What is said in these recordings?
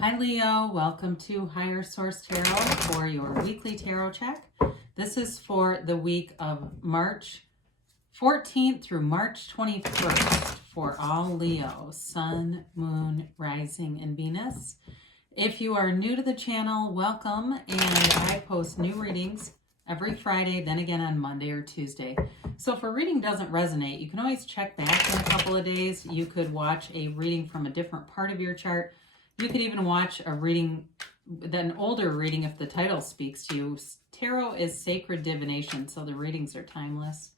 Hi Leo, welcome to Higher Source Tarot for your weekly tarot check. This is for the week of March 14th through March 21st for all Leo, Sun, Moon, Rising, and Venus. If you are new to the channel, welcome, and I post new readings every Friday, then again on Monday or Tuesday. So if a reading doesn't resonate, you can always check back in a couple of days. You could watch a reading from a different part of your chart. You could even watch a reading, an older reading if the title speaks to you. Tarot is sacred divination, so the readings are timeless.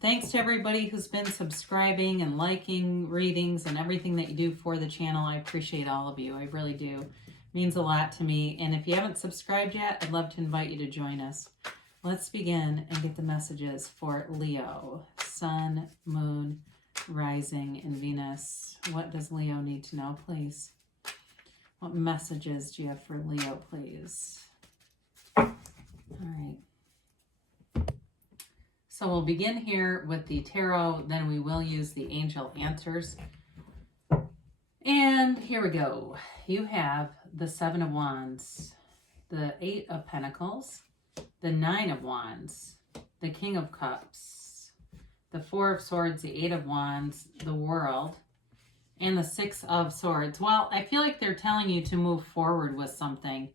Thanks to everybody who's been subscribing and liking readings and everything that you do for the channel. I appreciate all of you. I really do. It means a lot to me. And if you haven't subscribed yet, I'd love to invite you to join us. Let's begin and get the messages for Leo, Sun, Moon, Rising, and Venus. What does Leo need to know, please? What messages do you have for Leo, please? All right. So we'll begin here with the tarot, then we will use the angel answers. And here we go. You have the Seven of Wands, the Eight of Pentacles, the Nine of Wands, the King of Cups, the Four of Swords, the Eight of Wands, the World, and the Six of Swords. Well, I feel like they're telling you to move forward with something.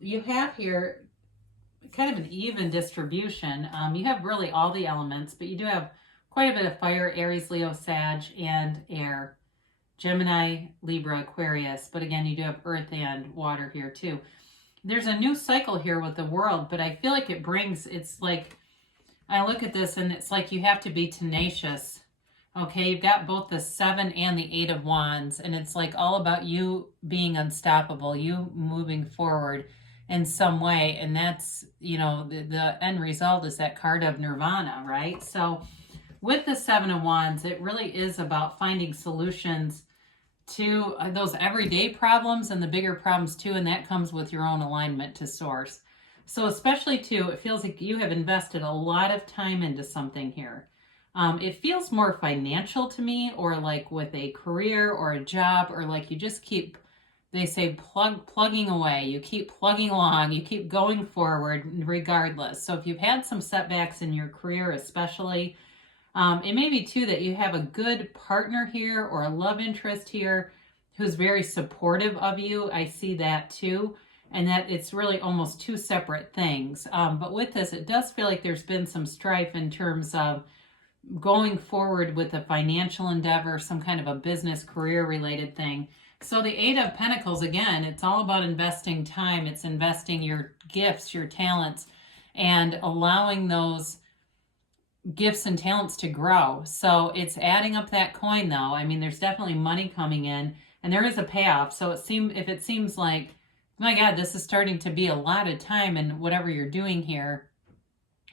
You have here kind of an even distribution. You have really all the elements, but you do have quite a bit of fire, Aries, Leo, Sag, and air. Gemini, Libra, Aquarius. But again, you do have earth and water here too. There's a new cycle here with the World, but I feel like it's like, I look at this and it's like you have to be tenacious. Okay, you've got both the Seven and the Eight of Wands, and it's like all about you being unstoppable, you moving forward in some way, and that's, you know, the end result is that card of Nirvana, right? So with the Seven of Wands, it really is about finding solutions to those everyday problems and the bigger problems too, and that comes with your own alignment to source. So especially too, it feels like you have invested a lot of time into something here. It feels more financial to me, or like with a career or a job, or like you just keep, they say, plugging away. You keep plugging along. You keep going forward regardless. So if you've had some setbacks in your career especially, it may be too that you have a good partner here or a love interest here who's very supportive of you. I see that too. And that it's really almost two separate things. But with this, it does feel like there's been some strife in terms of going forward with a financial endeavor, some kind of a business career related thing. So the Eight of Pentacles, again, it's all about investing time. It's investing your gifts, your talents, and allowing those gifts and talents to grow. So it's adding up that coin though. I mean, there's definitely money coming in and there is a payoff. So if it seems like, my God, this is starting to be a lot of time in whatever you're doing here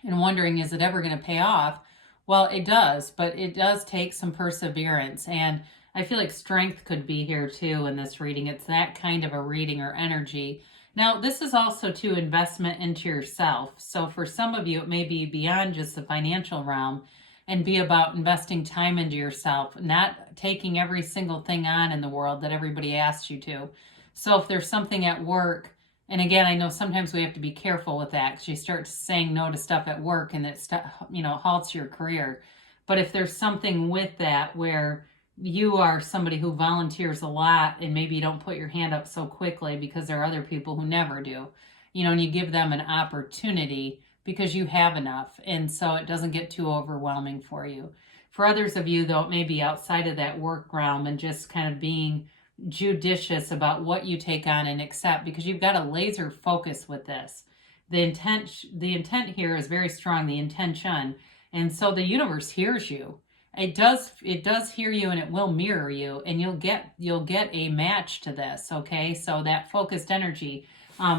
and wondering, is it ever going to pay off? Well, it does, but it does take some perseverance, and I feel like strength could be here too in this reading. It's that kind of a reading or energy. Now, this is also too investment into yourself. So for some of you, it may be beyond just the financial realm and be about investing time into yourself, not taking every single thing on in the world that everybody asks you to. So if there's something at work, and again, I know sometimes we have to be careful with that because you start saying no to stuff at work and it halts your career. But if there's something with that where you are somebody who volunteers a lot and maybe you don't put your hand up so quickly because there are other people who never do, and you give them an opportunity because you have enough. And so it doesn't get too overwhelming for you. For others of you, though, it may be outside of that work realm and just kind of being judicious about what you take on and accept, because you've got a laser focus with this. The intent here is very strong, the intention. And so the universe hears you. It does hear you, and it will mirror you, and you'll get a match to this. Okay. So that focused energy,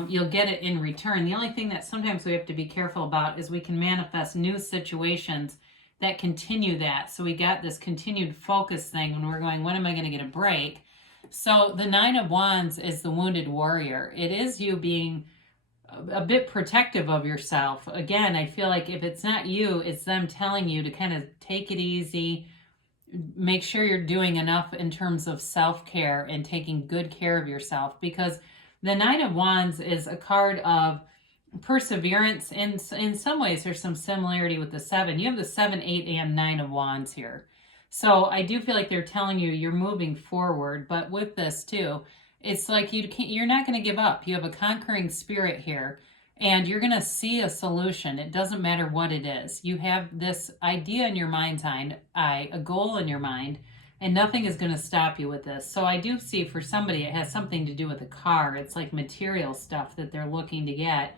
you'll get it in return. The only thing that sometimes we have to be careful about is we can manifest new situations that continue that. So we got this continued focus thing when we're going, when am I going to get a break? So the Nine of Wands is the wounded warrior. It is you being a bit protective of yourself. Again, I feel like if it's not you, it's them telling you to kind of take it easy, make sure you're doing enough in terms of self-care and taking good care of yourself, because the Nine of Wands is a card of perseverance. In some ways, there's some similarity with the Seven. You have the 7, 8, and 9 of Wands here. So I do feel like they're telling you you're moving forward, but with this too, it's like you're not going to give up. You have a conquering spirit here, and you're going to see a solution. It doesn't matter what it is. You have this idea in your mind's eye, a goal in your mind, and nothing is going to stop you with this. So I do see for somebody it has something to do with a car. It's like material stuff that they're looking to get.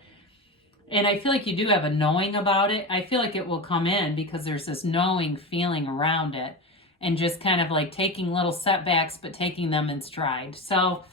And I feel like you do have a knowing about it. I feel like it will come in because there's this knowing feeling around it, and just kind of like taking little setbacks, but taking them in stride. So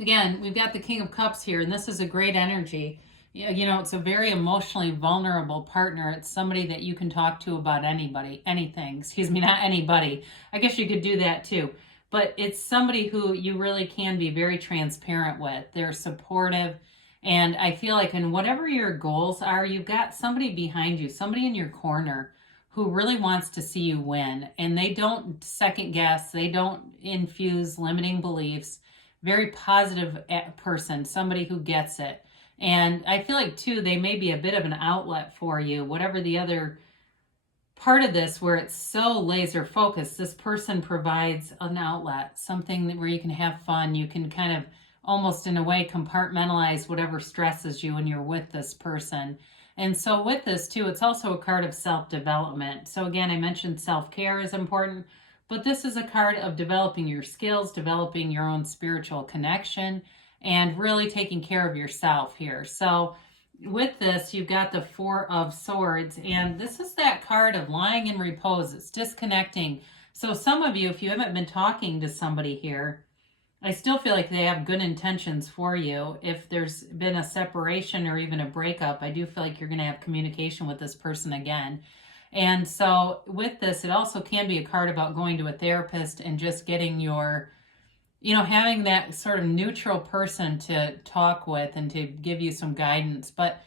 again, we've got the King of Cups here, and this is a great energy. You know, it's a very emotionally vulnerable partner. It's somebody that you can talk to about anything. Excuse me, not anybody. I guess you could do that too. But it's somebody who you really can be very transparent with. They're supportive. And I feel like in whatever your goals are, you've got somebody behind you, somebody in your corner who really wants to see you win. And they don't second guess. They don't infuse limiting beliefs. Very positive person, somebody who gets it. And I feel like too, they may be a bit of an outlet for you, whatever the other part of this where it's so laser focused. This person provides an outlet, something where you can have fun. You can kind of almost in a way compartmentalize whatever stresses you when you're with this person. And so with this too, it's also a card of self-development. So again, I mentioned self-care is important, but this is a card of developing your skills, developing your own spiritual connection, and really taking care of yourself here. So with this, you've got the Four of Swords, and this is that card of lying in repose. It's disconnecting. So some of you, if you haven't been talking to somebody here, I still feel like they have good intentions for you. If there's been a separation or even a breakup, I do feel like you're going to have communication with this person again. And so with this, it also can be a card about going to a therapist and just getting your, having that sort of neutral person to talk with and to give you some guidance. But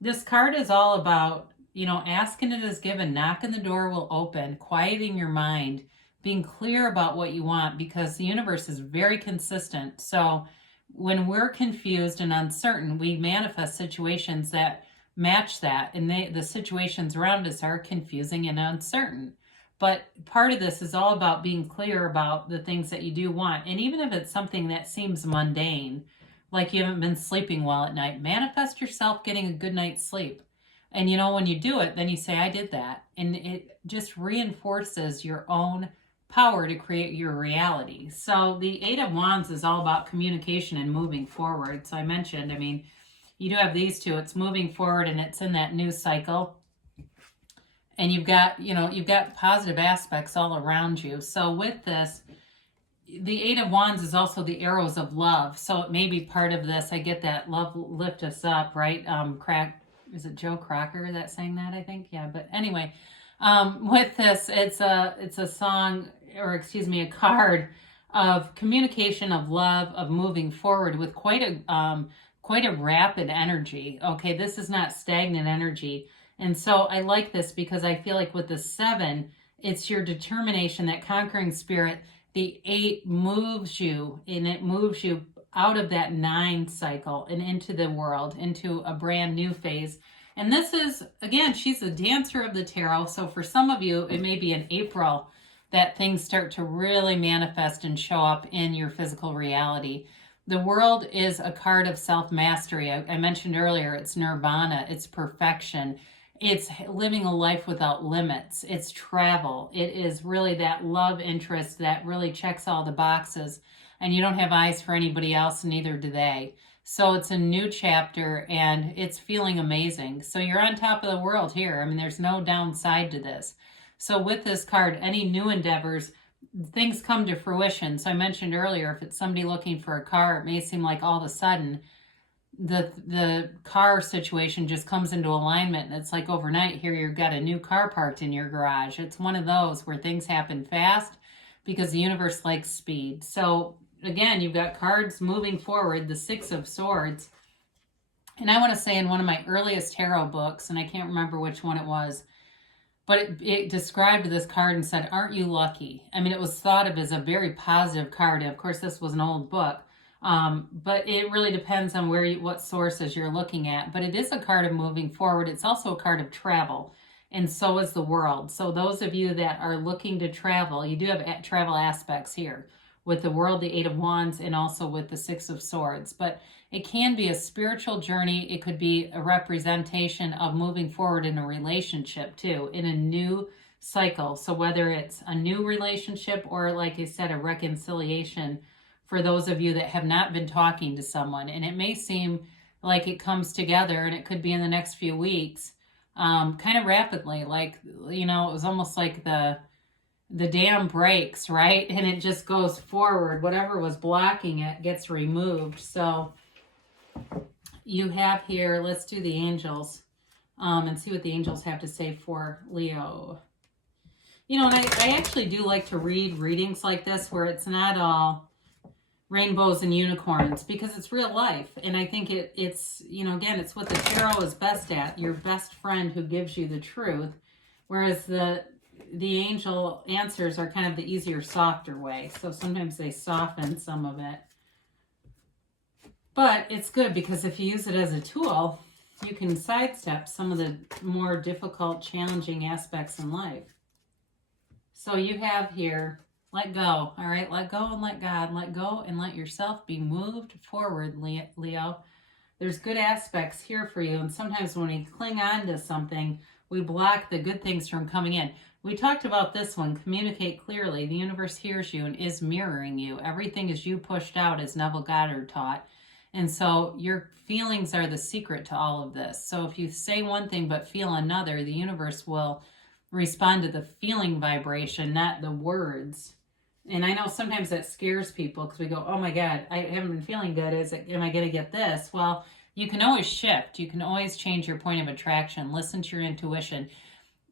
this card is all about, asking it is given, knocking the door will open, quieting your mind, being clear about what you want, because the universe is very consistent. So when we're confused and uncertain, we manifest situations that match that, and the situations around us are confusing and uncertain. But part of this is all about being clear about the things that you do want. And even if it's something that seems mundane, like you haven't been sleeping well at night, manifest yourself getting a good night's sleep. And when you do it, then you say, I did that. And it just reinforces your own power to create your reality. So the Eight of Wands is all about communication and moving forward. So I mentioned, you do have these two. It's moving forward, and it's in that new cycle. And you've got positive aspects all around you. So with this, the Eight of Wands is also the arrows of love. So it may be part of this. I get that love lift us up, right? Is it Joe Crocker that sang that? I think, yeah. But anyway, with this, it's a song, or excuse me, a card of communication, of love, of moving forward with quite a rapid energy. Okay, this is not stagnant energy. And so I like this because I feel like with the 7, it's your determination, that conquering spirit. The 8 moves you, and it moves you out of that 9 cycle and into the world, into a brand new phase. And this is, again, she's a dancer of the tarot. So for some of you, it may be in April that things start to really manifest and show up in your physical reality. The World is a card of self-mastery. I mentioned earlier, it's nirvana, it's perfection. It's living a life without limits. It's travel. It is really that love interest that really checks all the boxes, and you don't have eyes for anybody else, and neither do they. So it's a new chapter, and it's feeling amazing. So you're on top of the world here. There's no downside to this. So with this card, any new endeavors, things come to fruition. So I mentioned earlier, if it's somebody looking for a car, it may seem like all of a sudden the car situation just comes into alignment, and it's like overnight here you've got a new car parked in your garage. It's one of those where things happen fast because the universe likes speed. So again, you've got cards moving forward, the 6 of Swords. And I want to say in one of my earliest tarot books, and I can't remember which one it was, But it described this card and said, aren't you lucky? I mean, it was thought of as a very positive card. Of course, this was an old book. But it really depends on what sources you're looking at. But it is a card of moving forward. It's also a card of travel. And so is the world. So those of you that are looking to travel, you do have travel aspects here with the world, the Eight of Wands, and also with the Six of Swords. But it can be a spiritual journey. It could be a representation of moving forward in a relationship too, in a new cycle. So whether it's a new relationship or, like I said, a reconciliation for those of you that have not been talking to someone. And it may seem like it comes together, and it could be in the next few weeks, kind of rapidly. Like, it was almost like the dam breaks, right? And it just goes forward. Whatever was blocking it gets removed. So you have here, let's do the angels and see what the angels have to say for Leo. And I actually do like to read readings like this where it's not all rainbows and unicorns, because it's real life. And I think it's, again, it's what the tarot is best at, your best friend who gives you the truth. Whereas the angel answers are kind of the easier, softer way. So sometimes they soften some of it. But it's good because if you use it as a tool, you can sidestep some of the more difficult, challenging aspects in life. So you have here, let go, all right? Let go and let God. Let go and let yourself be moved forward, Leo. There's good aspects here for you. And sometimes when we cling on to something, we block the good things from coming in. We talked about this one, communicate clearly. The universe hears you and is mirroring you. Everything is you pushed out, as Neville Goddard taught. And so your feelings are the secret to all of this. So if you say one thing but feel another, the universe will respond to the feeling vibration, not the words. And I know sometimes that scares people because we go, oh my God, I haven't been feeling good. Am I going to get this? Well, you can always shift. You can always change your point of attraction. Listen to your intuition.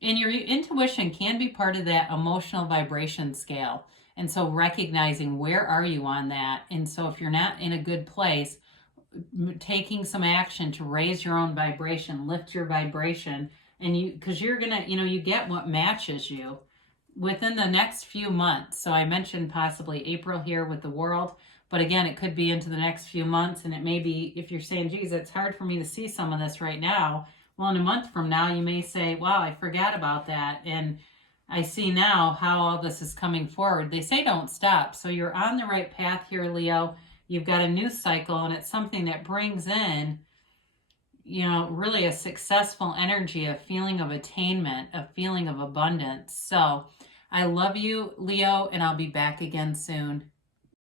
And your intuition can be part of that emotional vibration scale. And so recognizing where are you on that. And so if you're not in a good place, taking some action to raise your own vibration, lift your vibration, and because you're gonna, you get what matches you within the next few months. So I mentioned possibly April here with the world, but again, it could be into the next few months. And it may be, if you're saying, geez, it's hard for me to see some of this right now. Well, in a month from now, you may say, wow, I forgot about that. And I see now how all this is coming forward. They say don't stop. So you're on the right path here, Leo. You've got a new cycle, and it's something that brings in, really a successful energy, a feeling of attainment, a feeling of abundance. So I love you, Leo, and I'll be back again soon.